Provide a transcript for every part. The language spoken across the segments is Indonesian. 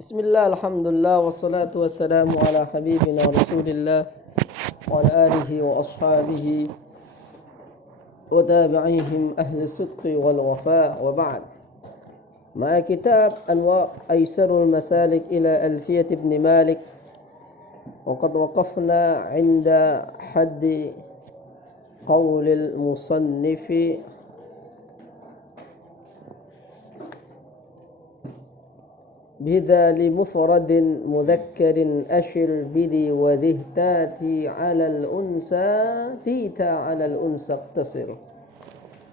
Bismillah, alhamdulillah, wassalatu wassalamu ala habibina rasulillah wa ala alihi wa ashabihi wa tabi'ihim ahli sidqi wal wafa wa ba'd. Ma'a kitab Anwa' Aysarul Masalik ila Alfiyat ibn Malik, wa qad waqafna 'inda haddi qawlil musannifi بذا لمفرد مذكر أشر بدي وذه تاتي على الأنثى تيتا على الأنثى اقتصر.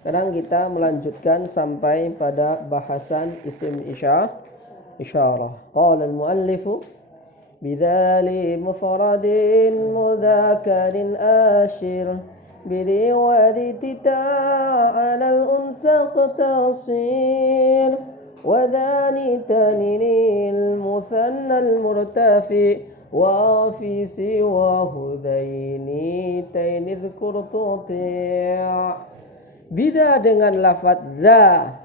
Sekarang kita melanjutkan sampai pada bahasan isim isyarah. Qala al-muallifu بذا لمفرد مذكر أشر بدي وذه تيتا على الأنثى اقتصر وذاني تاني المثنى المرتفع وفي سواه ذيني تين اذكر تطيع. Bida dengan lafaz za,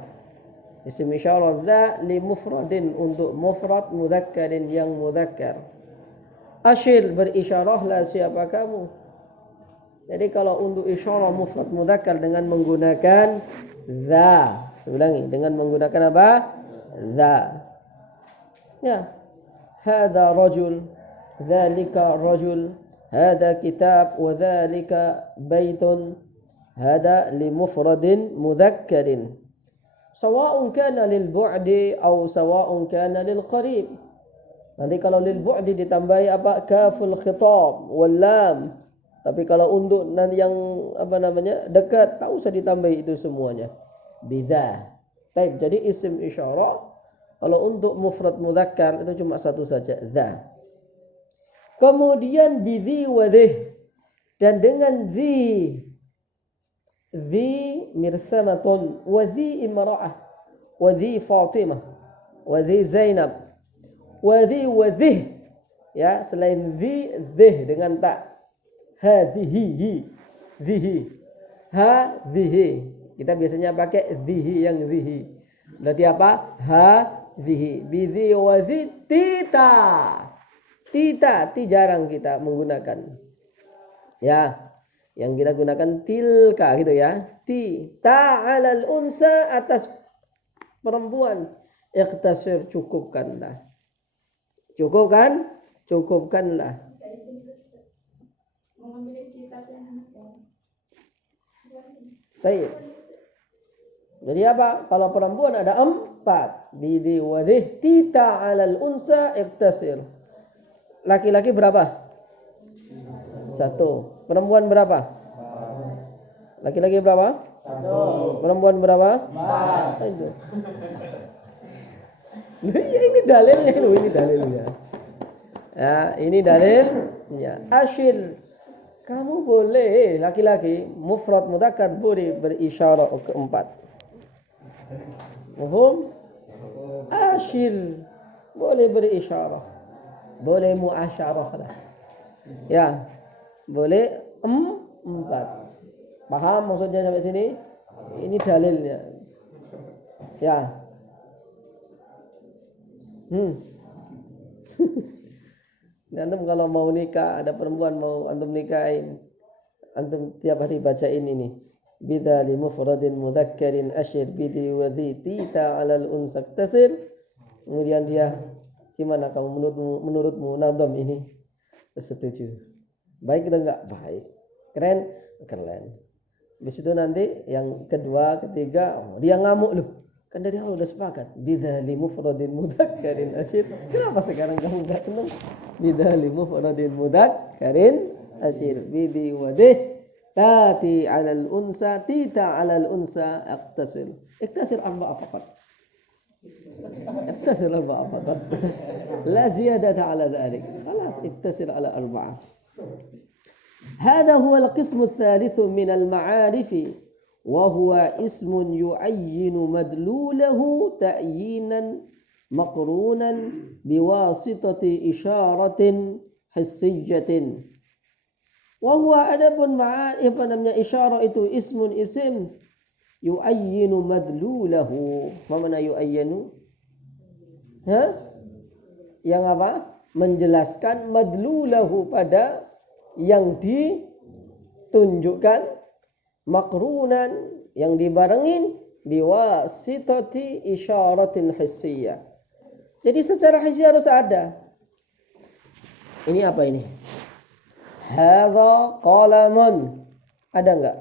isim isyarah za li mufradin, untuk mufrad mudzakkarin yang mudzakkar. Asyir, berisyarahlah siapa kamu. Jadi kalau untuk isyarah mufrad mudzakkar dengan menggunakan za, saya ulangi, dengan menggunakan apa? Za. Ya. Hadza rajul, dzalika rajul, hadza kitab wa dzalika baitun. Hadza li mufradin mudzakkarin. Sawa'un kana lil bu'di aw sawa'un kana lil qarib. Nanti kalau lil bu'di ditambahi apa? Kaful khitab wal lam. Tapi kalau untuk nanti yang dekat, tak usah ditambahi itu semuanya. Bidza. Baik, jadi isim isyarah kalau untuk mufrad mudzakkar itu cuma satu saja, za. Kemudian bidhi wa dhih, dan dengan dhi. Dhi mirsamatun wa dhi imra'ah wa dhi Fatimah wa dhi Zainab wa dhi wa dhih. Ya, selain dhi, dhih dengan ta. Hadhihi, dhihi, hadhihi. Kita biasanya pakai dhihi, yang dhihi. Berarti apa? Hadhihi. Bidhi wa dhi tita. Tita, jarang kita menggunakan. Ya, yang kita gunakan tilka gitu ya. Tita alal unsa, atas perempuan. Iqtasir, cukupkanlah. Cukupkan? Cukupkanlah. Baik. Jadi apa? Kalau perempuan ada 4. Bidhi wa dhih tita alal unsa iqtasir. Laki-laki berapa? 1. Perempuan berapa? Laki-laki berapa? 1. Perempuan berapa? 4. Itu. Ya, ini dalilnya, ini dalilnya. Ya, ini dalilnya. Asyir, kamu boleh, laki-laki mufrad mudzakkar boleh berisyarah keempat. Muhum? Asyir boleh berisyarah, boleh muasyarah lah. Ya, boleh 4. Paham maksudnya sampai sini? Ini dalilnya. Ya. Antum kalau mau nikah, ada perempuan mau antum nikahin, antum tiap hari bacain ini. Bidza li mufradin mudzakkarin asyir bidhi wa dhi tita 'alal unsa tasir. Kemudian dia, gimana kamu menurutmu nazam ini? Setuju. Baik atau enggak? Baik. Keren? Keren. Habis itu nanti yang kedua, ketiga, dia ngamuk loh. Kan dari awal udah sepakat. Bidza li mufradin mudzakkarin asyir. Kenapa sekarang kamu enggak senang? Bidza li mufradin mudzakkarin asyir bidhi wa dhih tati 'alal unsa tita 'alal unsa iqtasir. Iqtasir 4 faqat. اقتصر 4 فقط. لا زيادة على ذلك. خلاص اقتصر على 4. هذا هو القسم الثالث من المعارف، وهو اسم يعين مدلوله تعيينا مقرونا بواسطة إشارة حسية. وهو adapun ma'arif isyarah itu ismun isim yu'ayyinu madlulahu. Apa makna yu'ayyinu? yang apa? Menjelaskan madlulahu pada yang ditunjukkan, makrunan yang dibarengin biwasitati isyaratin hissiyah. Jadi secara hissi harus ada. Ini apa ini? Hadza qalamun. Ada enggak?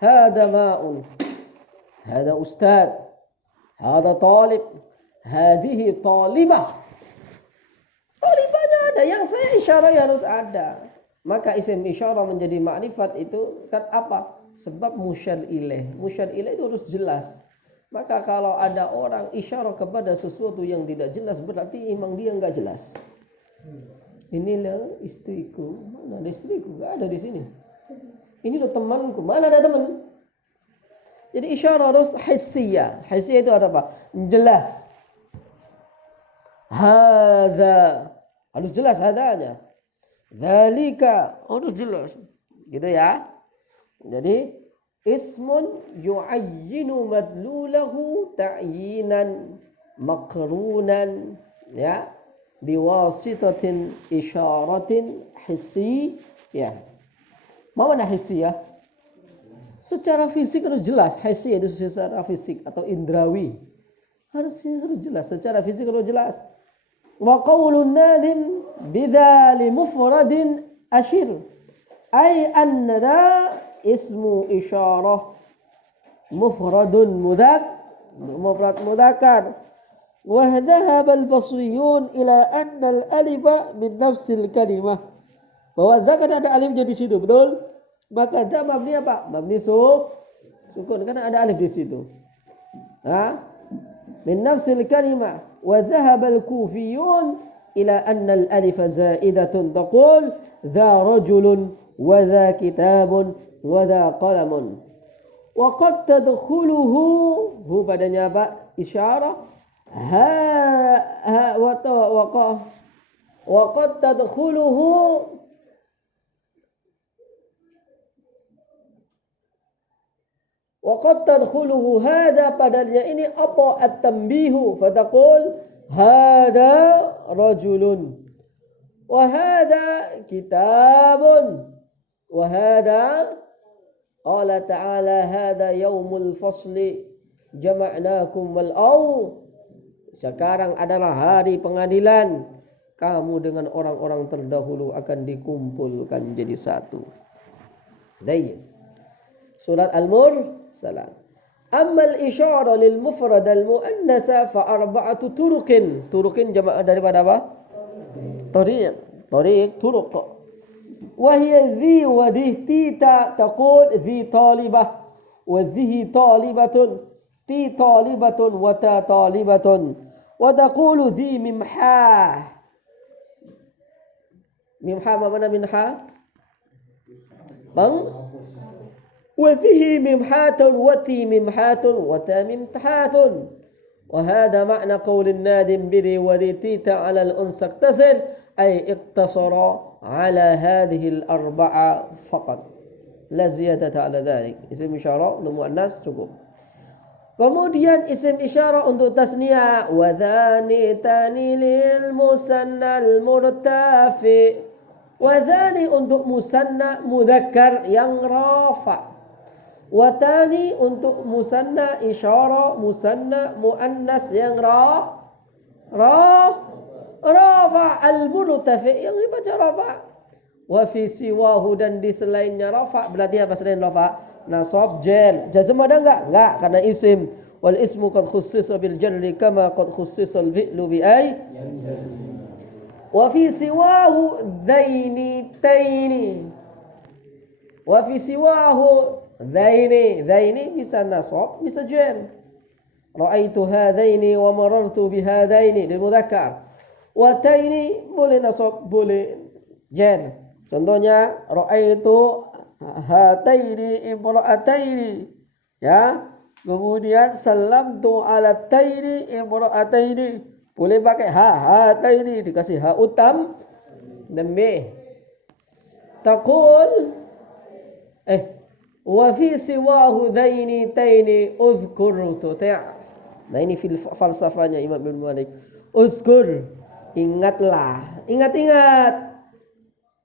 Hadza ma'un. Hadza ustad. Hadza talib. Hadhihi talibah. Talibahnya ada, yang saya isyarah harus ada. Maka isim isyarah menjadi ma'rifat itu kan apa? Sebab musyar ilaih. Musyar ilaih itu harus jelas. Maka kalau ada orang isyarah kepada sesuatu yang tidak jelas, berarti memang dia enggak jelas. Inilah istriku. Mana ada istriku? Enggak ada di sini. Ini loh temanku. Mana ada teman? Jadi isyarah harus hissiyah. Hissiyah itu ada apa? Jelas. Hadza. Harus jelas hadanya. Dzalika. Harus jelas. Gitu ya. Jadi ismun yu'ayyinu madlulahu ta'yinan makrunan ya biwasitatin isyaratin hissiyah. Mana hissiyah? Secara fisik harus jelas. Hissiyah itu secara fisik atau indrawi. Harus jelas. Secara fisik harus jelas. Wa qaulun nadim bidzali mufradin ashir. Ay anna ismu isyarah mufradun mufrad mudzakkar wa dhahaba al-basriyun ila anna al-alifa min nafsil kalimah, bahwa zakar ada alif jadi situ, betul? Maka dha mabni apa? Mabni sukun karena ada alif di situ. Min nafsil kalimah. Wa dhahaba al-kufiyun ila anna al-alifa zaidatun taqul dha rajulun wa dha kitabun wada qalamun. Wa qad tadkhuluhu hu padanya apa? Isyarah. Wa qad tadkhuluhu hada padanya ini apa? At-tanbihu fataqul hada rajulun wa hada kitabun wa hada qala ta'ala hada yaumul fasli jama'nakum wal sekarang adalah hari pengadilan, kamu dengan orang-orang terdahulu akan dikumpulkan jadi satu. Baik. Surat Al-Mursalat. Amma al-isyara lil mufrad al-muannasa fa arba'atu turuqin. Turuqin jama' daripada apa? Tariq, turuq. وهي ذي وذي تيتا تقول ذي طالبة وذه طالبة تي طالبة وتا طالبة وتقول ذي ممحاه. ممحاه ما معنى ممحاه؟ وذه ممحاة وتي ممحاة وتا ممتحاة. وهذا معنى قول النادم بذي وذي تيتا على الأنثى اقتصر أي اقتصر على هذه الأربعة فقط لا زيادة على ذلك. Isim isyarah untuk muannas cukup. Kemudian isim isyarah untuk tasniyah wa dzani tani lil musanna al murtafi. Wa dzani untuk musanna mudzakkar yang rafa. Wa tani untuk musanna isyarah musanna muannas yang rafa al-murtafi yang dibaca rafa. Wa fi siwahu dan di selainnya rafa, berarti apa selain rafa? Nasab, jar. Jazm ada enggak? Karena isim. Wal ismu qad khussisa bil jarri kama qad khussisa al fi'lu bi ay. Wa fi siwahu dhaini taini. Wa fi siwahu dhaini bisa nasab, bisa jar. Ra'aitu hadaini wa marartu bi hadaini lil mudzakkar. Wataini boleh nasab, boleh jar. Contohnya ra'aitu hataini imra'ataini. Ya. Kemudian salamtu ala taini imra'ataini. Boleh pakai hataini dikasih ha utam dan b. Taqul wa fi siwahu dhaini taini uzkur tuti'. Nah ini falsafahnya Imam Ibn Malik. Uzkur, ingatlah, ingat-ingat.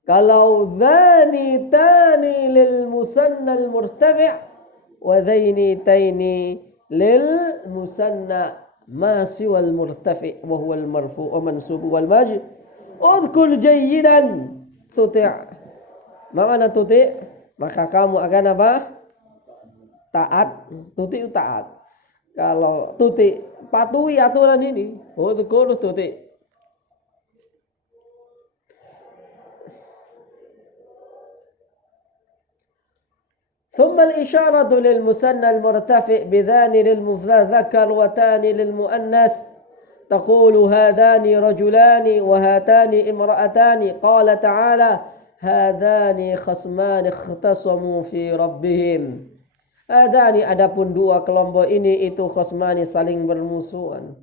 Kalau dhani tani lil musanna al murtafi' wa dhaini taini lil musanna ma siwa al murtafi' wa huwa al marfu' wa mansub wal majid. Udhkur jayyidan tuti'. Mana tuti'? Maka kamu akan apa? Taat. Tuti' taat. Kalau tuti' patuhi aturan ini. Udhkur tuti'. ثم الإشارة للمثنى المرتفع بذان للمذكر وتاني للمؤنث تقول هذان رجلان وهاتان امرأتان قال تعالى هذان خصمان اختصموا في ربهم. Hadani adapun dua kelompok ini itu khasmani saling bermusuhan.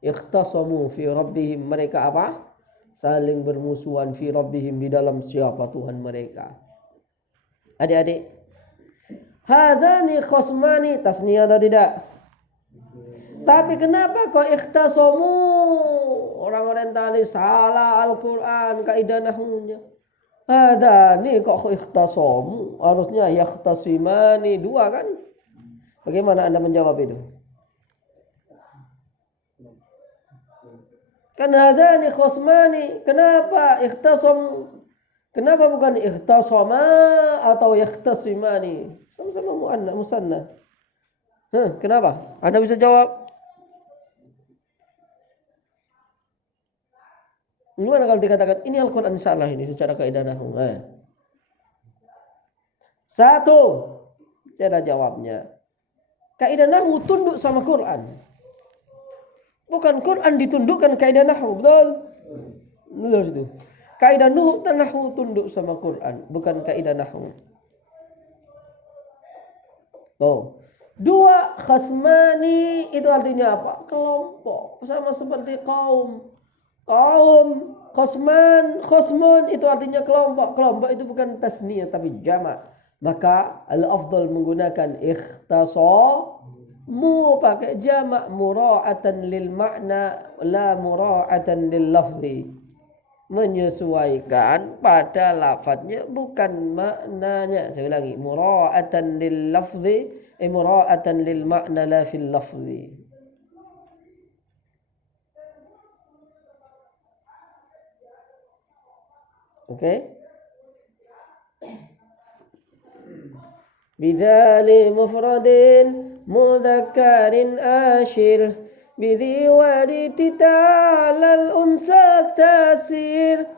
Ikhtasamu fi rabbihim, mereka apa? Saling bermusuhan fi rabbihim, di dalam siapa Tuhan mereka. Adik-adik, hadani khasmani tasniyah atau tidak? Tapi kenapa kok ikhtasamu? Orang orientalis salah Al-Quran kaidah nahwunya. Hadani kok ikhtasamu? Harusnya yakhtasimani, dua kan? Bagaimana Anda menjawab itu? Kan hadani khasmani, kenapa ikhtasamu? Kenapa bukan ikhtasama atau yakhtasimani? Sama-sama musanna. Kenapa? Anda bisa jawab? Gimana kalau dikatakan ini Al-Quran salah ini secara kaidah nahwu? Satu, cara jawabnya. Kaidah nahwu tunduk sama Quran. Bukan Quran ditundukkan kaidah nahwu, betul? Betul itu. Kaidah nahwu tunduk sama Quran, bukan kaidah nahwu. Oh. Dua, khasmani itu artinya apa? Kelompok. Sama seperti kaum. Kaum, khosmun itu artinya kelompok. Kelompok itu bukan tasniyah tapi jamak. Maka al-afdal menggunakan ikhtasamu pakai jamak, mura'atan lil makna la mura'atan lil lafzi. Menyesuaikan pada lafadznya bukan maknanya. Saya ulangi, mura'atan lil lafzi, mura'atan lil makna la fil lafzi. Oke. Bidzali mufradin mudzakkarin ashir bidhi waliti ta'alal unsak tasir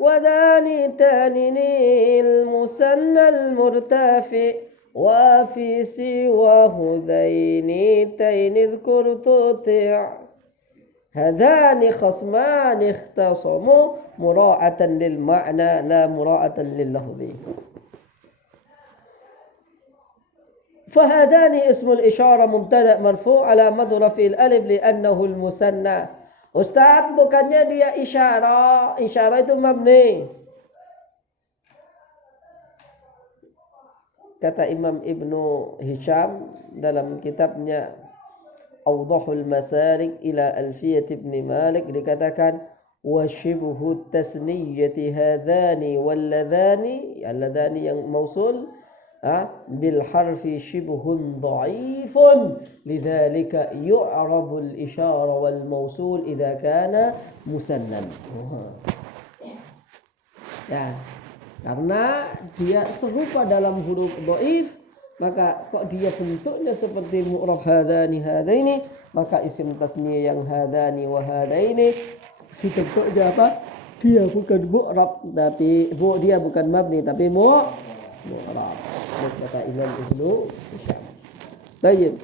wadani taninil musannal murtafi wa fi siwa hudaini tainidhkur tuti' hadani khasmani ikhtasamu mura'atan lil ma'na la mura'atan lil lafzi. فهذان اسم الإشارة مبتدأ مرفوع علامة رفعه الألف لأنه المثنى. Ustaz, bukannya dia isyarah. Isyarah itu mabni. Kata Imam Ibnu Hisham dalam kitabnya Awdahul Masalik ila Alfiyat Ibn Malik, dikatakan washibhu tasniyati hadhani walladhani, alladhani yang mausul bil harfi shibhun dha'ifun lidzalika yu'rabu al isyara wal mausul idza kana musannan. Ya, karena dia serupa dalam huruf dhaif, maka kok dia bentuknya seperti mu'raf hadani hadaini, maka isim tasniyah yang hadani wa hadaini bentuknya apa? Dia bukan mu'raf tapi dia bukan mabni tapi mu'raf. Kata Imam Ibnu Hisham. Baik.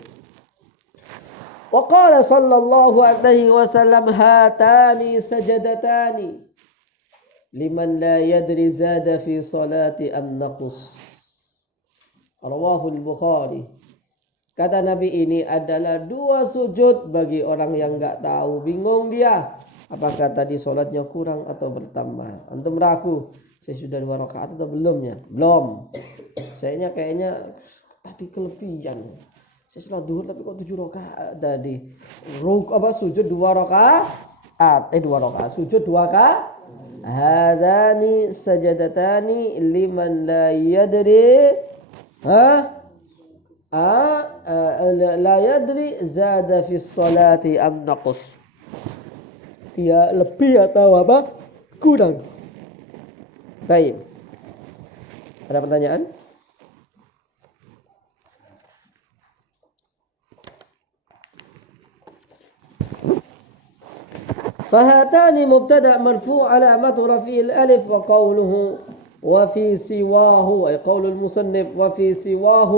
Wa qala sallallahu alaihi wasallam hatani sajadatani liman la yadri zada fi salati am naqus. Rawahul Bukhari. Kata Nabi, ini adalah dua sujud bagi orang yang enggak tahu, bingung dia apakah tadi salatnya kurang atau bertambah. Antum ragu, saya sudah 2 rakaat atau belumnya? Belum. Sayanya kayaknya tadi kelebihan. Saya salat duhur tapi kok 7 rakaat tadi. Sujud 2 rakaat. dua rakaat. Sujud dua kali. Hadani sajadatani liman la yadri la yadri zada fi salati am naqus. Dia lebih atau apa? Kurang. Baik. Ada pertanyaan? فهاتان مبتدأ مرفوع علامة رفعه الألف وقوله وفي سواه أي قول المصنف وفي سواه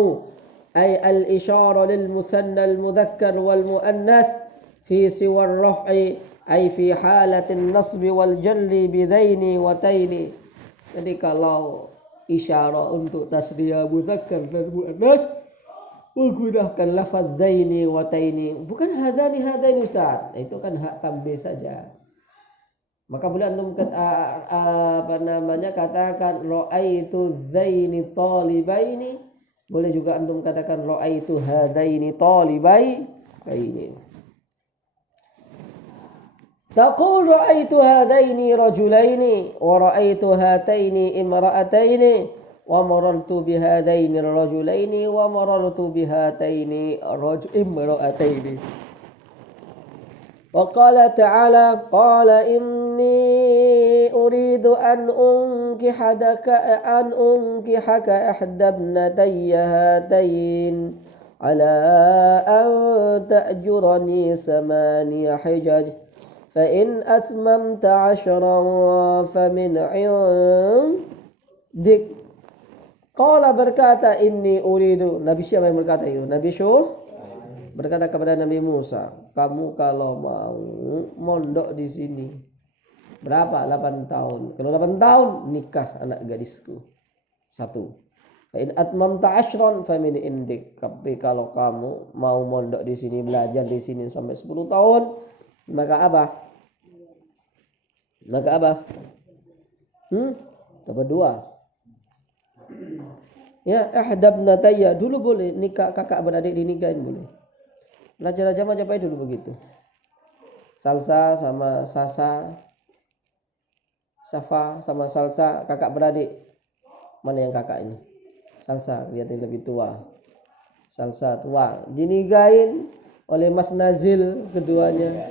أي الإشارة للمثنى المذكر والمؤنث في سوى الرفع أي في حالة النصب والجر بذين وتين. Jadi kalau isyarah untuk tasdiyah mudzakkar dan muannas menggunakan lafaz zaini wa taini, bukan hadaini Ustaz, itu kan hak tambah saja. Maka boleh antum katakan ra'aitu zaini talibaini, boleh juga antum katakan ra'aitu hadaini talibaini. Taqul ra'aitu hadaini rajulaini wa ra'aitu hataini imra'ataini wa marartu bihadaini rajulaini wa marartu bihataini imra'ataini. Wa qala ta'ala qala inni uridu an unkihaka ihda ibnatayya hatayn ala an ta'jurani samaniya hijaj fa in atmamta 'ashran fa min 'indik. Qala berkata inni uridu. Nabi siapa yang berkata itu? Nabi Syuaib berkata kepada Nabi Musa, kamu kalau mau mondok di sini berapa? 8 tahun. Kalau 8 tahun nikah anak gadisku. 1. Fa in atmamta 'ashran fa min indik. Tapi kalau kamu mau mondok di sini, belajar di sini sampai 10 tahun, maka apa? Dapat 2. Ya, ihdab natayya dulu boleh nikah kakak beradik dinikahin boleh. Belajar Majapahit dulu begitu. Salsa sama Sasa, Safa sama Salsa, kakak beradik. Mana yang kakak ini? Salsa, lihat yang lebih tua. Salsa tua, dinikahin oleh Mas Nazil keduanya.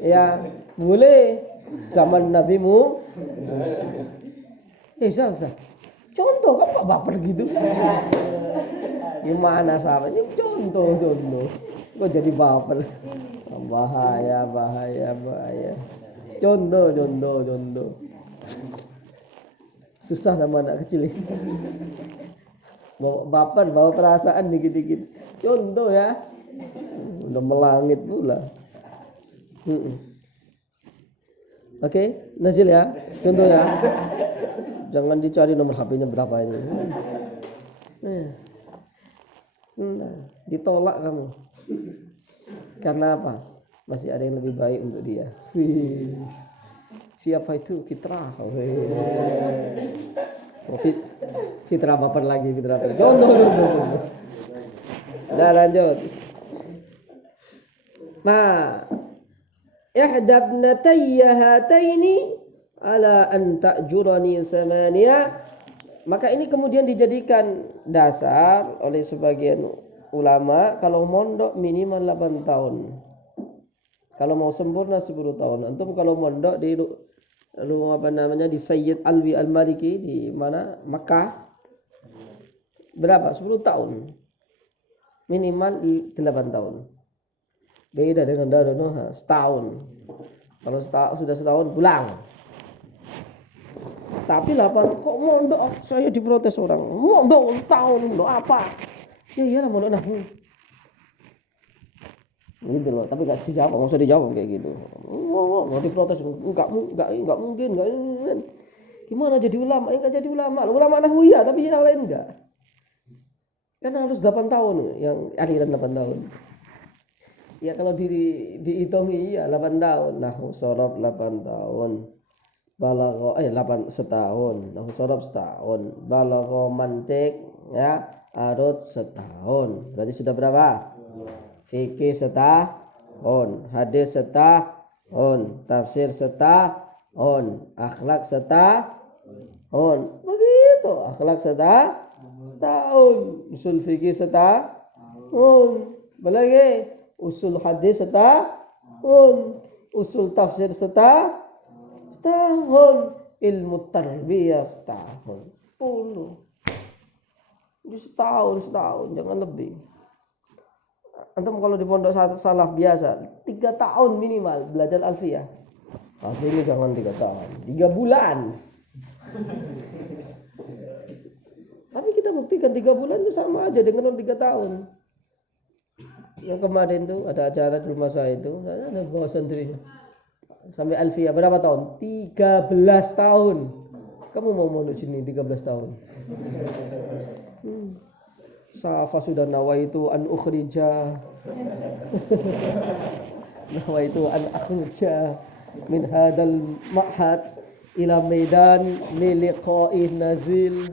Ya, boleh zaman Nabimu. Salsa. Contoh, kamu kok baper gitu? Gimana sahabat? Ini contoh. Kok jadi baper? Bahaya. Contoh. Susah sama anak kecil ini. Baper, bawa perasaan dikit-dikit. Contoh ya. Udah melangit pula. Oke, Nazil ya. Contoh ya. Jangan dicari nomor HP-nya berapa ini. Ditolak kamu. Karena apa? Masih ada yang lebih baik untuk dia. Siapa itu? Fitrah. Fitrah baper lagi. Contoh. Udah lanjut. Ihdab natayya hataini ala an ta'jurani samaniya. Maka ini kemudian dijadikan dasar oleh sebagian ulama kalau mondok minimal 8 tahun. Kalau mau sempurna 10 tahun. Antum kalau mondok di di Sayyid Alwi Al-Maliki di mana? Makkah. Berapa? 10 tahun. Minimal 8 tahun. Beda dengan Darul setahun. Kalau sudah setahun pulang. Tapi 8 kok mondok, saya diprotes orang. Mondok tahun, mondok apa? Ya iyalah mondok nahu. Gitu loh, tapi enggak dijawab, enggak usah dijawab kayak gitu. Mau diprotes enggak mungkin. Gimana jadi ulama? Enggak jadi ulama. Ulama nahu ya, tapi yang lain enggak. Karena harus 8 tahun yang aliran 8 tahun. Ya kalau dihitungi ya 8 tahun. Nahu sorob 8 tahun. Balagho 8 setahun, nahu sorob setahun, balagho mantik ya arut setahun. Berarti sudah berapa? Fikih setahun, hadis setahun, tafsir setahun, akhlak setahun. Begitu, akhlak setahun, usul fikih setahun. Belagi usul hadis setahun, usul tafsir setahun, ilmu tarbiyah setahun. 10. Jadi setahun, jangan lebih. Antum kalau di pondok satu salaf biasa 3 tahun minimal belajar alfiyah. Tapi ini jangan 3 tahun, 3 bulan. Tapi kita buktikan 3 bulan itu sama aja dengan 3 tahun. Yang kemarin tuh ada acara di rumah saya itu, ada bawa santrinya. Sampai alfiyah berapa tahun? 13 tahun. Kamu mau mondok sini 13 tahun? Safa sudah nawaitu an ukhrija. Nawaitu an akhrija min hadal ma'had ila maidan li liqa'i nazil.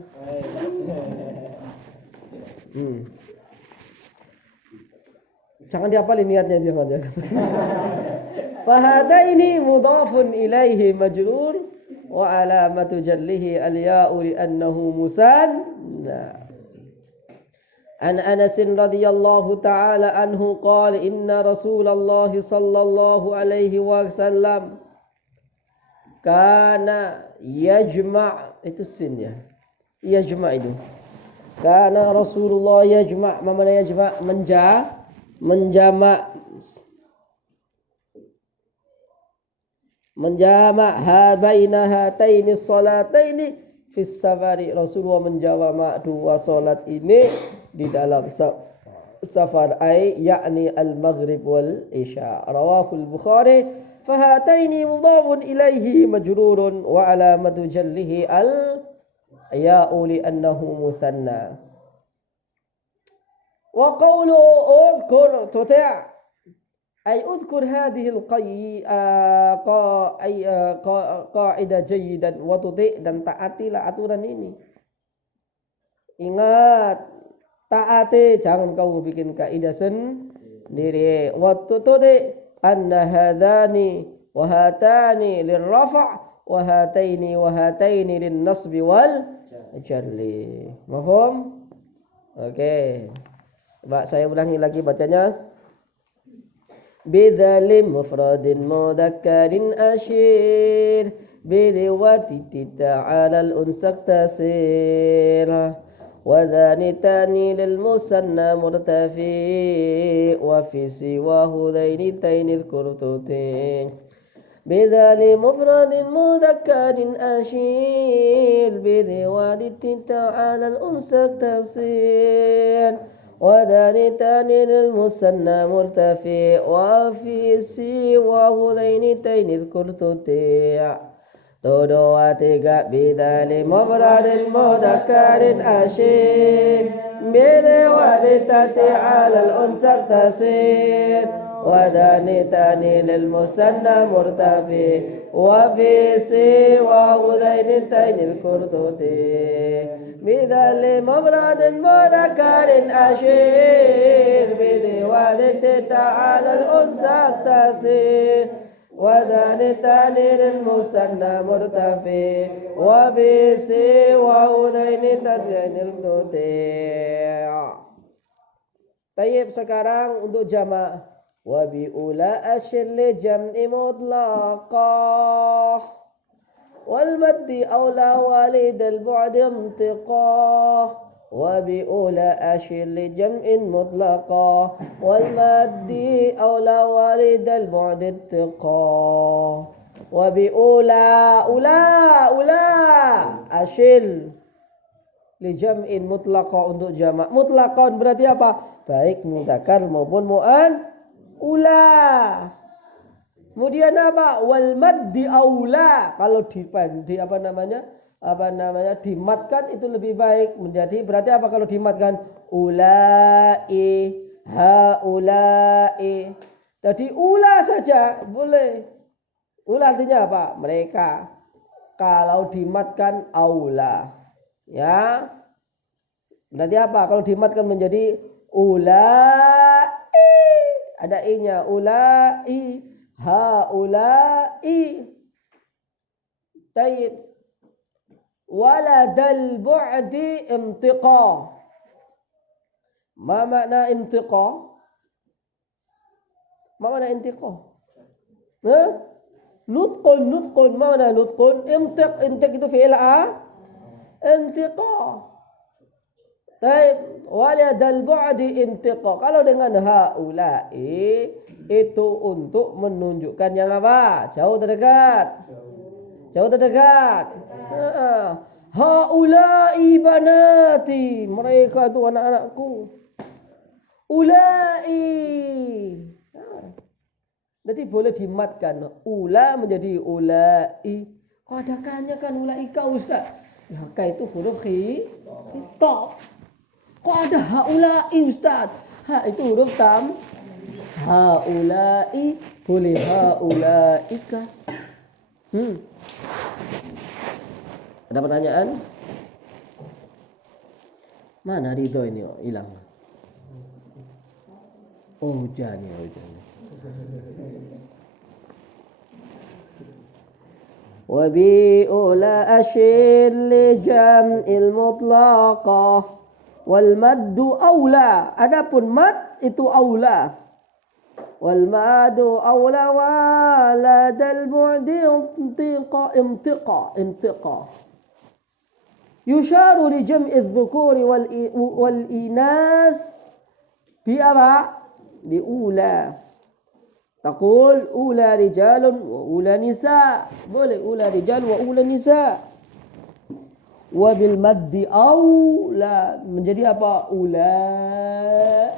Jangan dihafalin niatnya, jangan. Fahadaini mudhafun ilaihi majrur wa alamatu jallihi al-ya'u li'annahu musanna. An Anas radhiyallahu ta'ala anhu qala inna Rasulullah sallallahu alaihi wasallam kana yajma' itu sin ya. Yajma' itu. Kana Rasulullah yajma', mana yajma' menjama' baina hataini salataini fi safari. Rasulullah menjama' 2 salat ini di dalam safar, yakni al-maghrib wal isya. Rawahu al-Bukhari. Fahataini mudhafun ilaihi majrurun wa alamatu jallihi al-ya'u li'annahu musanna. Wa qawlu udhkur tuti' ay udhkur hadhihi qa'idah jayyidan wa tuti' dan taatilah aturan ini. Ingat, taati, jangan kau bikin kaidah sendiri. Wa tuti' anna hadani wa hatani lirrafa' wa hataini lin-nasbi wal jarri. Mafhum? Oke. Coba saya ulangi lagi bacanya. Bidzalim mufradin mudhakkarin ashir bidhiwati ta'ala al-unsak tasir wa dhanitani lil musanna murtafi wa fi siwahu dhainitaini dhkurtutin. Bidzalim mufradin mudhakkarin ashir bidhiwati ta'ala al-unsak tasir وذانتان للمثنى مرتفع وفي سواه ذينتين اذكر تطيع تدو وتقع بذل مفرد مذكر أشير بذواتة على الأنثى اقتصير وذانتان للمثنى مرتفع وفي سواه ذينتين اذكر تطيع بذل مفرد مذكر أشير بذواتة على الأنثى اقتصير وذانتان للمثنى مرتفع وفي سواه ذينتين التطيع. Tayyib, sekarang untuk jamak. Wa bi ula asyir li jam'i mutlaqah wal maddi awla walid al bu'd intiqah. Wa bi ula asyir li jam'in mutlaqah wal maddi awla walid al bu'd intiqah. Wa bi ula asyir li jam'in mutlaqah, untuk jamak. Mutlaqan berarti apa? Baik mudzakkar maupun ula. Kemudian apa? Wal maddi aula. Kalau dimatkan itu lebih baik. Menjadi berarti apa kalau dimatkan? Ulai, haulai. Jadi ula saja boleh. Ula artinya apa? Mereka. Kalau dimatkan aula. Ya. Berarti apa? Kalau dimatkan menjadi ulai. ada i-nya, ulai, haulai. Taib. Waladal bu'di imtiqa. Ma makna imtiqa? Ma makna imtiqa? Nutqun. Ma makna nutqun? Intiq itu fi'il intiqa. Taib. Waladal bu'di imtiqa. Kalau dengan haulai itu untuk menunjukkan yang apa? Jauh terdekat. Jauh terdekat. Haulai banati, mereka itu anak-anakku. Ulai. Jadi boleh dimatkan. Ula menjadi ulai. Kok ada kannya kan ulaika Ustaz? Ya ka itu huruf khitab. Kok ada haulai Ustaz? Ha itu huruf tam. Haulai boleh haulaika. Ada pertanyaan? Mana Ridho ini? Oh, hilang. Oh, hujan. Wa bi ula ashir li jam'il mutlaqah wal maddu aula. Adapun mad itu aula. Wal maddu aula waladal bu'di imtiqa. Yusharu li jam'i dzukuri wal inas bi apa? Bi ula. Taqul ula rijalun wa ula nisa. Boleh ula rijal wa ula nisa. Wa bil maddi aula menjadi apa? Ulai.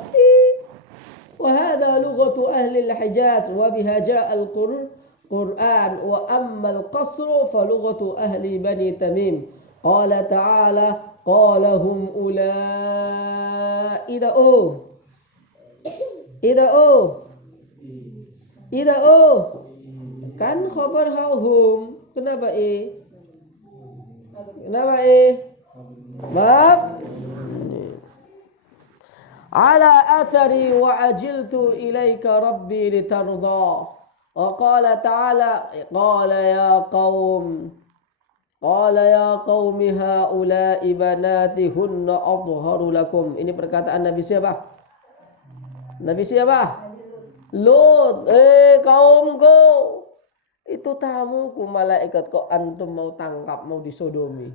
Wa hadha lughatu ahli al-Hijaz wa biha ja'a al-Qur'an wa amma al-qasru fa lughatu ahli Bani Tamim. Qala ta'ala qala hum ulai ida kan khabar hum. Kenapa maaf ala athari wa ajiltu ilaika rabbi litarda. Wa qala ta'ala qala ya qaumi haula'i banati hunna adharu lakum. Ini perkataan Nabi siapa? Lut. Kaumku, itu tamuku malaikat, kok antum mau tangkap, mau disodomi.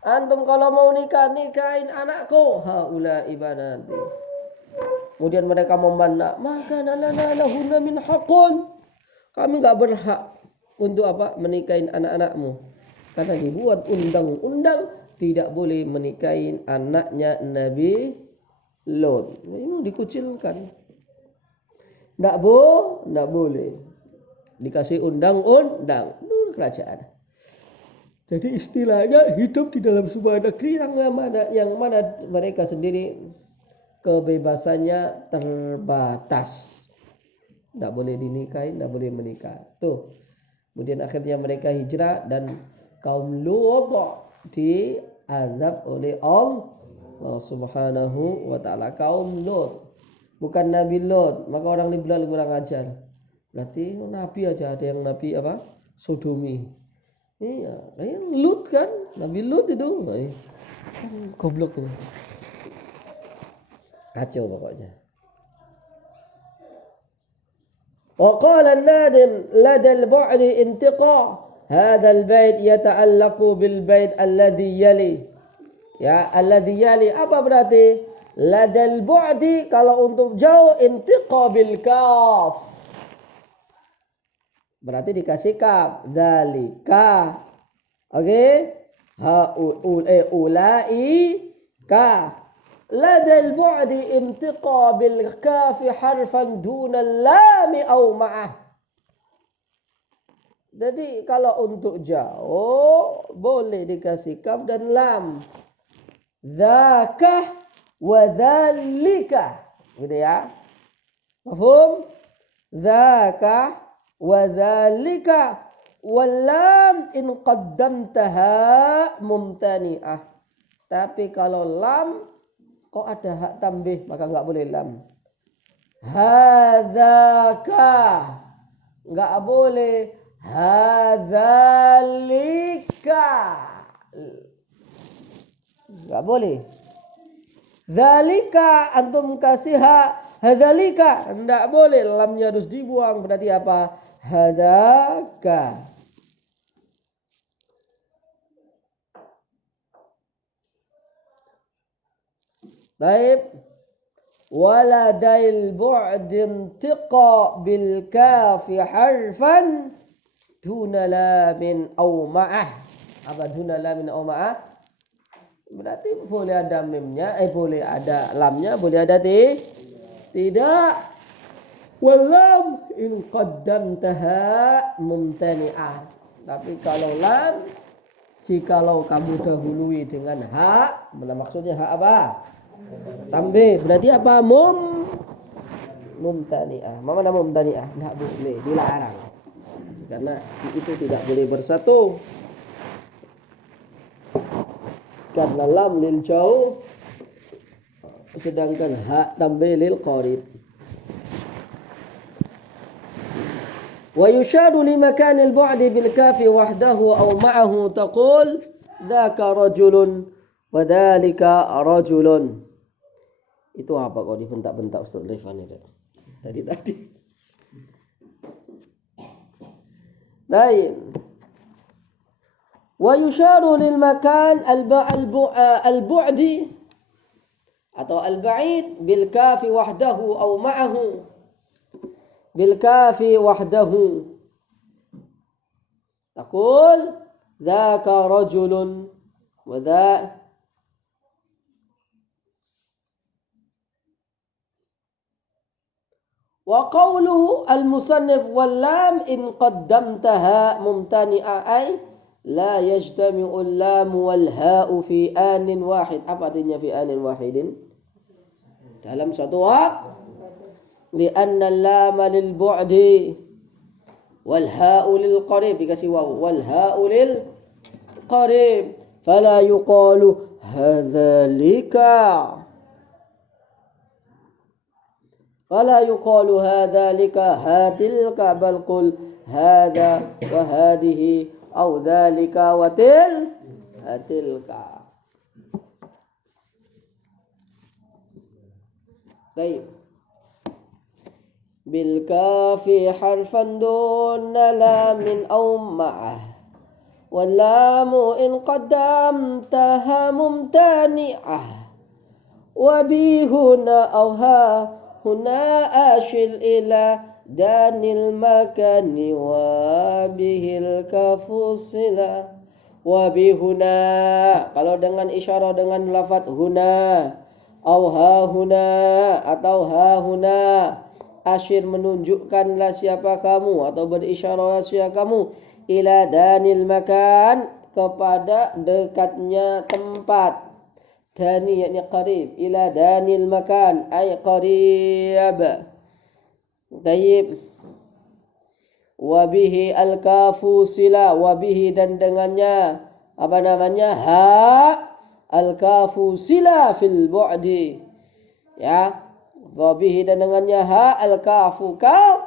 Antum kalau mau nikahin anakku, haula'i banati. Kemudian mereka membantah, maka lana lahunna min haqqun. Kami enggak berhak untuk apa? Menikahin anak-anakmu. Karena dibuat undang-undang tidak boleh menikahin anaknya Nabi Lot. Ini dikucilkan. Tidak boleh. Dikasih undang-undang kerajaan. Jadi istilahnya hidup di dalam sebuah negeri yang mana mereka sendiri kebebasannya terbatas. Tidak boleh dinikahin, tidak boleh menikah. Tuh. Kemudian akhirnya mereka hijrah dan kaum Lut diazab oleh Allah Subhanahu wa ta'ala. Kaum Lut, bukan Nabi Lut. Maka orang liberal kurang ajar. Berarti Nabi aja ada yang Nabi apa? Sodomi. Iya, Lut kan? Nabi Lut itu kan goblok ini. Kacau pokoknya. Wa qala an-nadim ladal bu'di intiqa. Hadzal bait yata'allaqu bil bait alladhi yali. Ya, alladhi yali apa berarti? Ladal bu'di kalau untuk jauh intiqa bil kaf. Berarti dikasih kaf. Dzalika. Oke? Ulai ka. Ladal bu'di intiqa bil kaf harfan duna lam au ma'ah. Jadi kalau untuk jauh boleh dikasih kaf dan lam. Dzaka wa dzalika. Gitu ya. Paham? Dzaka wa dzalika wal lam in qaddamtaha mumtani'ah. Tapi kalau lam kok ada hak tambih maka enggak boleh lam. hadzaka. Enggak boleh hadzalika. Enggak boleh. Dzalika antum kasih hadzalika. Enggak boleh, lamnya harus dibuang. Berarti apa? Hadzaka. Baik. Waladail bu'din tiqa bil kafi harfan duna lamin au ma'ah. Apa duna lamin au ma'ah? Berarti boleh ada mimnya, boleh ada lamnya, boleh ada tidak. Walam in qaddamtaha mumtani'ah. Tapi kalau lam, jikalau kamu dahului dengan ha, maksudnya ha apa? Tambah. Berarti apa? Mumtani'ah. Mana mumtani'ah? Tidak boleh, dilarang. Karena itu tidak boleh bersatu. Karena lam lil jauh, sedangkan ha tambah lil qarib. Wa yushadu li makanil bu'di bil kafi wahdahu aw ma'ahu taqul dzaka rajulun wa dzalika rajulun. Itu apa kok dibentak-bentak Ustaz Rifan itu? Tadi. Baik. Wa yusharu lil makan al-bu'di atau al-ba'id bil kafi wahdahu aw ma'ahu. Bil kafi wahdahu. Taqul dzaka rajulun wa dza wa qawluhu al-musannif wal lam in qaddamtaha mumtani'a ay la yajtami'u al-lam wal ha'u fi anin wahid. Apa artinya fi anin wahidin? Dalam satu waktu. Lianna al-lam lil bu'di wal ha'u lil qarib. Dikasih waw. Wal ha'u lil qarib. Fala yuqalu hadzalika. فلا يقال هذا لك هاتلك بل قل هذا وهذه أو ذلك وتلك. طيب. بالكاف حرفا دون لام أو معه واللام إن قدمتها ممتنعة وبهنا أو ها هنا أشل إلى دان المكان وبه الكفصلة وبهنا. Kalau dengan isyarat dengan lafaz huna au ha huna atau ha huna, asyir menunjukkanlah siapa kamu atau berisyaratlah siapa kamu, ila danil makan kepada dekatnya tempat. Dani yakni qarib, ila danil makan ay qarib. Tayyib. Wabihi al-kafu sila, wabihi dan dengannya apa namanya ha al-kafu sila fil bu'di. Ya, wabihi dan dengannya ha al-kafu kaf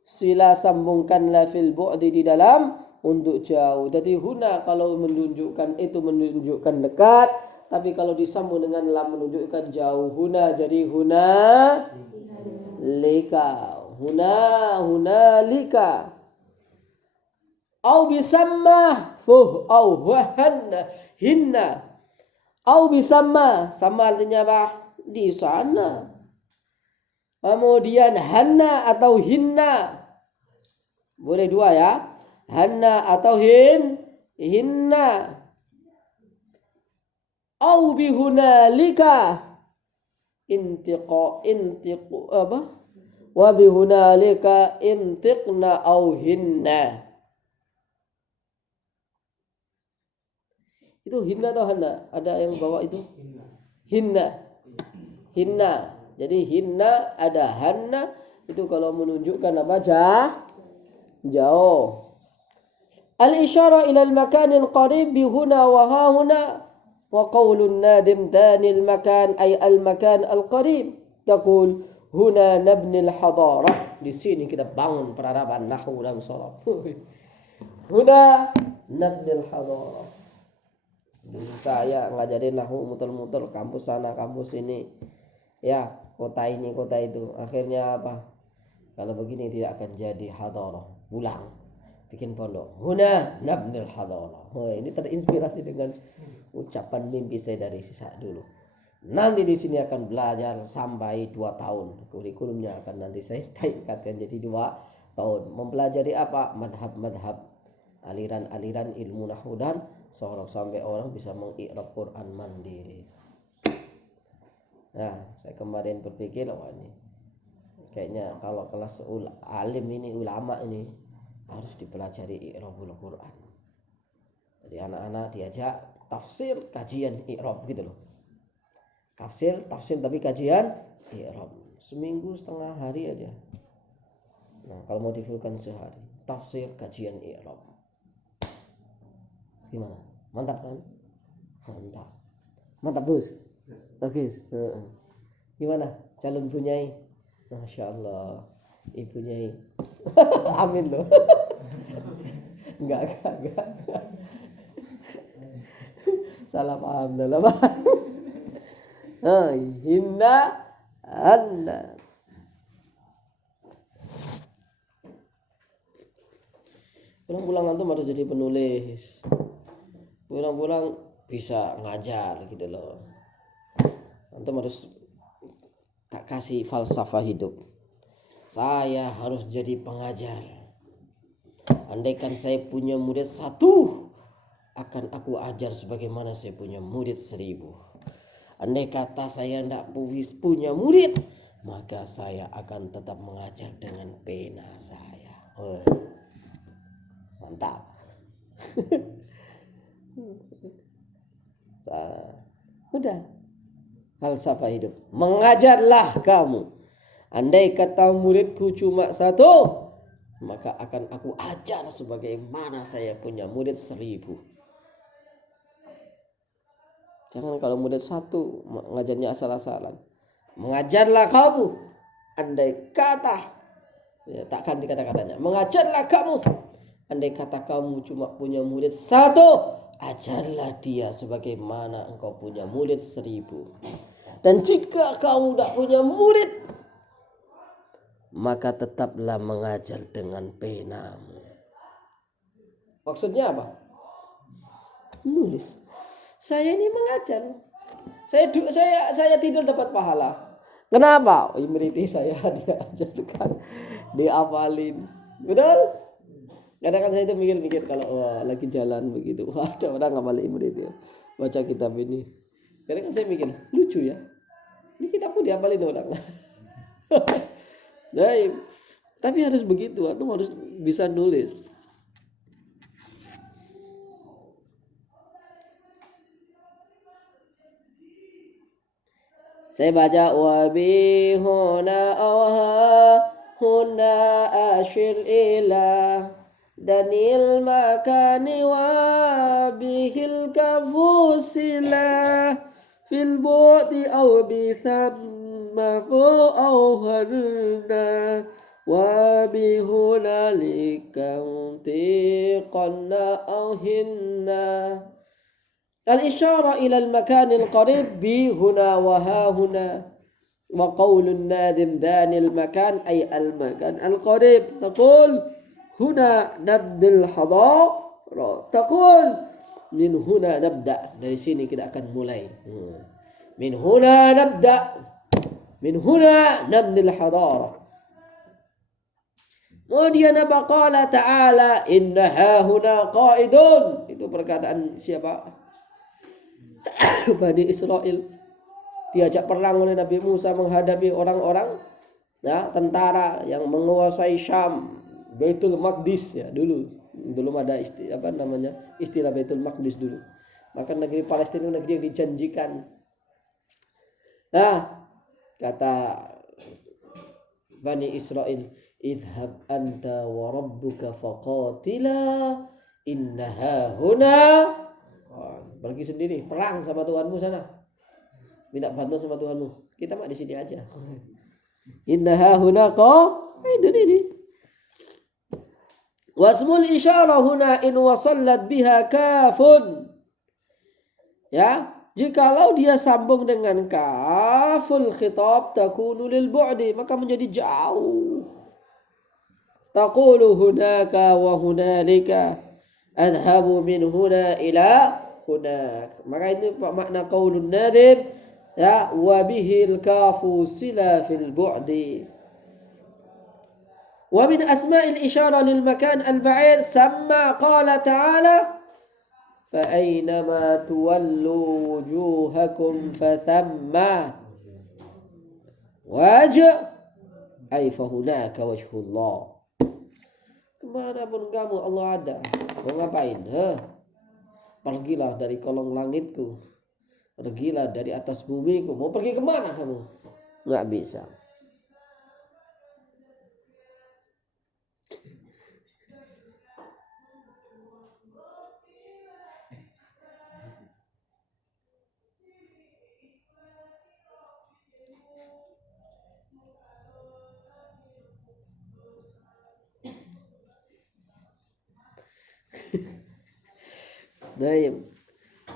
sila sambungkanlah fil bu'di di dalam untuk jauh. Jadi huna kalau menunjukkan itu menunjukkan dekat. Tapi kalau disambung dengan lam menunjukkan jauh. Huna jadi huna lika. Huna lika. Au bisamma fuh au wahanna hinna. Au bisamma. Sama artinya apa? Di sana. Kemudian hanna atau hinna. Boleh dua ya. Hanna atau hinna. Au bihunalika intiqu apa? Wa bihunalika intiqna au hinna. Itu hinna atau hanna? Ada yang bawa itu? Hinna. Jadi hinna ada hanna itu kalau menunjukkan apa? Jauh. Al-isyara ila al-makan al-qarib bihuna wa ha huna. وقول النادم ثاني المكان أي المكان القريب تقول Huna nabnil hadarah, di sini kita bangun peradaban nahwu dan sharaf. Huna nabnil hadarah. Saya ngajarin nahwu muter-muter kampus sana kampus ini, ya kota ini kota itu. Akhirnya apa? Kalau begini tidak akan jadi hadarah. Ulang, bikin pondok. Huna nabnil hadarah. Ini terinspirasi dengan ucapan mimpi saya dari sisa dulu. Nanti di sini akan belajar sampai 2 tahun. Kurikulumnya akan nanti saya tingkatkan jadi 2 tahun. Mempelajari apa? Madhab-madhab, aliran-aliran ilmu nahwu dan sharaf sampai orang bisa mengi'rab Quran mandiri. Nah, saya kemarin berpikir ini kayaknya kalau kelas alim ini, ulama ini harus dipelajari i'rabul Quran. Jadi anak-anak diajak tafsir, kajian i'rab gitu loh. Tafsir tapi kajian i'rab. Seminggu setengah hari aja. Nah, kalau mau difulkan sehari, tafsir kajian i'rab. Gimana? Mantap kan? Mantap. Mantap, Bos. Oke. Gimana? Calon punyai? Masya Allah. Ibu nyai. Amin loh. Enggak. Salah paham. Hinna anna. Pulang-pulang antum harus jadi penulis. Pulang-pulang bisa ngajar gitu loh. Antum harus tak kasih falsafah hidup. Saya harus jadi pengajar. Andaikan saya punya murid 1, akan aku ajar sebagaimana saya punya murid 1000. Andai kata saya tidak punya murid, maka saya akan tetap mengajar dengan pena saya. Mantap. Udah. Falsafah hidup. Mengajarlah kamu. Andai kata muridku cuma 1, maka akan aku ajar sebagaimana saya punya murid 1000. Jangan kalau murid 1 ngajarnya asal-asalan. Mengajarlah kamu. Andai kata, ya, takkan dikata-katanya. Mengajarlah kamu. Andai kata kamu cuma punya murid 1, ajarlah dia sebagaimana engkau punya murid 1000. Dan jika kamu tidak punya murid, maka tetaplah mengajar dengan penamu. Maksudnya apa? Nulis. Saya ini mengajar. Saya tidur dapat pahala. Kenapa? Murid saya diajarkan, diapalin. Betul? Kadang-kadang saya itu mikir kalau lagi jalan begitu, ada orang ngapalin murid dia. Baca kitab ini. Kadang-kadang saya mikir, lucu ya. Ini kitabku diapalin orang. Nah, tapi harus begitu, atau harus bisa nulis. Saya baca wa bi huna awha huna ashir ila danil makani wa bihil kafusila fil bu'di aw bi thamma aw harna wa bi huna likantiqanna aw hinna. الإشارة إلى المكان القريب بهنا وها-هنا وقول النادم ذان المكان أي المكان القريب تقول هنا نبدأ الحضارة تقول من هنا نبدأ dari sini kita akan mulai من هنا نبدأ من هنا نبدأ الحضارة. Kemudian apa? Qala ta'ala innaha huna qa'idun. Itu perkataan siapa? Bani Israel diajak perang oleh Nabi Musa menghadapi orang-orang, ya, tentara yang menguasai Syam, Baitul Maqdis ya dulu. Belum ada istilah Baitul Maqdis dulu. Maka negeri Palestina itu negeri yang dijanjikan. Nah, kata Bani Israel, idhab anta wa rabbuka faqatila innaha huna. Pergi sendiri, perang sama Tuhanmu sana. Minta bantuan sama Tuhanmu. Kita mah di sini aja. Innaha huna qaidun ini. Wasmul isyarah huna in wasallat biha kafun. Ya, jikalau dia sambung dengan kaful khitab takunu lil bu'di, maka menjadi jauh. Taqulu hunaka wa hunalika adhabu min huna ila hunak. Maka ini makna qaulun nadhib, ya, wa bihil kafu sila fil bu'di. Wa min asma'il isyara lil makan al-ba'id samma qala ta'ala fa aynama tuwallu wujuhakum fa thamma wajh ay fa hunaka wajhullah. Kemana pun kamu Allah ada. Mau ngapain? Pergilah dari kolong langitku. Pergilah dari atas bumiku. Mau pergi kemana kamu? Nggak bisa. Naim.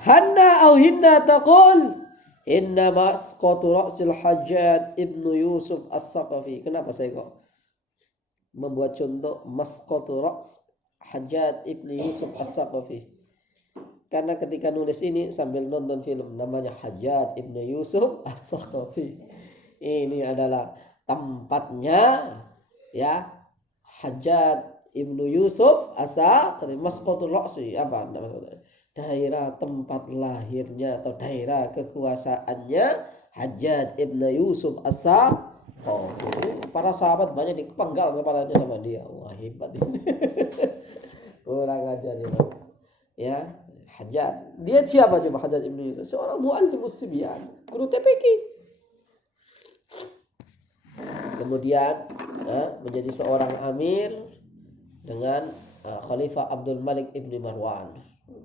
Hanna au hinna taqul inna masqatu ra'sil Hajjaj ibnu Yusuf as-Saqafi. Kenapa saya kok membuat contoh masqatu ra's Hajjaj ibnu Yusuf as-Saqafi? Karena ketika nulis ini sambil nonton film namanya Hajjaj ibnu Yusuf as-Saqafi. Ini adalah tempatnya, ya, Hajjaj ibnu Yusuf as-Saqafi. Masqatul ra'si apa namanya? Daerah tempat lahirnya atau daerah kekuasaannya Hajjaj ibnu Yusuf as-Saqafi. Para sahabat banyak dipenggal kepalanya sama dia. Wah, hebat ini. Orang ajar ya. Hajjaj. Dia siapa coba Hajjaj ibnu Yusuf? Seorang muallimus sibyan, guru TPQ. Kemudian menjadi seorang amir dengan Khalifah Abdul Malik ibn Marwan.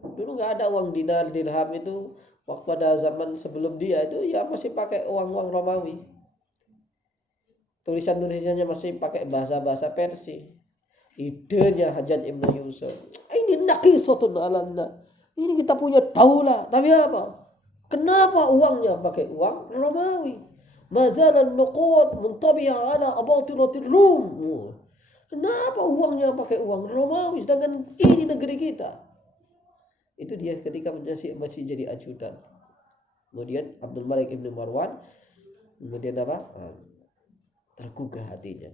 Dulu nggak ada uang dinar dirham itu, waktu pada zaman sebelum dia itu ya masih pakai uang-uang Romawi. Tulisan-tulisannya masih pakai bahasa-bahasa Persia. Idenya Hajjaj ibn Yusuf. Ini naqisatun alanna. Ini kita punya daulah, tapi apa? Kenapa uangnya pakai uang Romawi? Mazalan nuqud muntabiha ala abatiratir Rum. Kenapa uangnya pakai uang Romawi sedangkan ini negeri kita? Itu dia ketika masih jadi ajudan. Kemudian Abdul Malik ibn Marwan kemudian apa? Tergugah hatinya.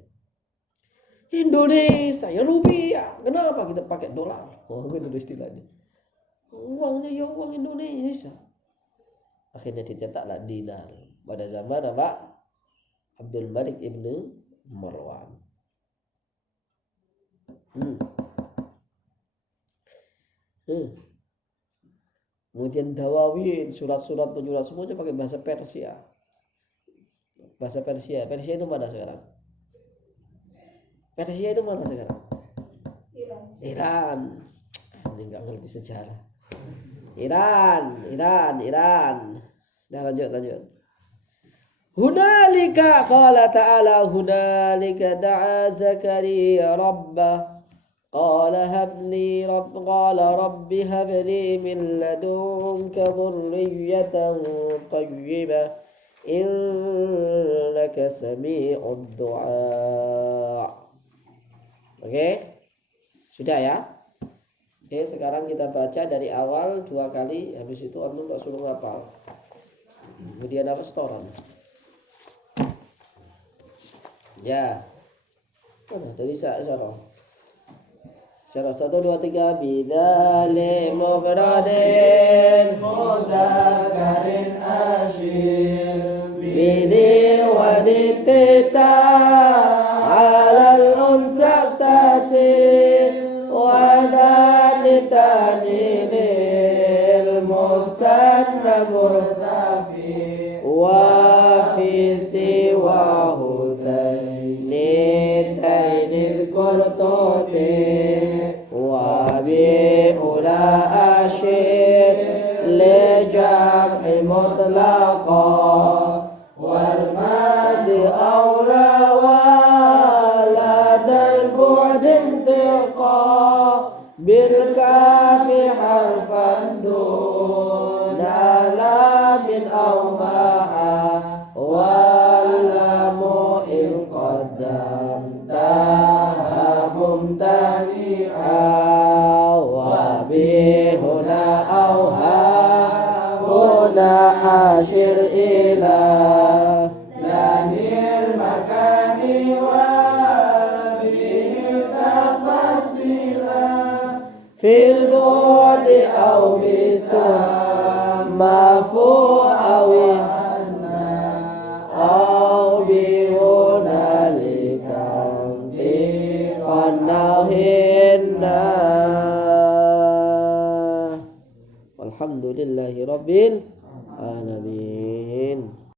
Indonesia ya rupiah. Kenapa kita pakai dolar? Oh, itu istilahnya. Uangnya ya uang Indonesia. Akhirnya dicetaklah dinar pada zaman apa? Abdul Malik ibn Marwan. Kemudian dawawin, surat-surat penyurat semuanya pakai bahasa Persia. Bahasa Persia. Persia itu mana sekarang? Persia itu mana sekarang? Iran. Ini nggak ngerti sejarah. Iran. Dah lanjut. Hunalika qala ta'ala hunalika da'a Zakaria rabbah qala habli rabbi habli min ladunka dhurriyyatan tayyibah innaka sami'ud du'a. Oke? Sudah ya? Oke, sekarang kita baca dari awal 2 kali, habis itu antum tak suruh ngapal. Kemudian apa setoran? Ya. Mana tadi syarah. Syarah 1 2 3 bidali mufradin mudakkarin asyir bidi waditita alal unsa tasir wadanitani musanna murtafi wa fi siwahu tainil qurtuti wa bi ula ashir li jam'i mutlaqa wal madi awla انتقى بالكاف حرفا دون لام أو معها واللام إن قدمتها ممتنعا وبهنا أو ها هنا أشر إلى لام المكان وبه تفصيلا في البعد أو بسمى فوق أو بهنالك انطقا نوهنا والحمد لله رب العالمين.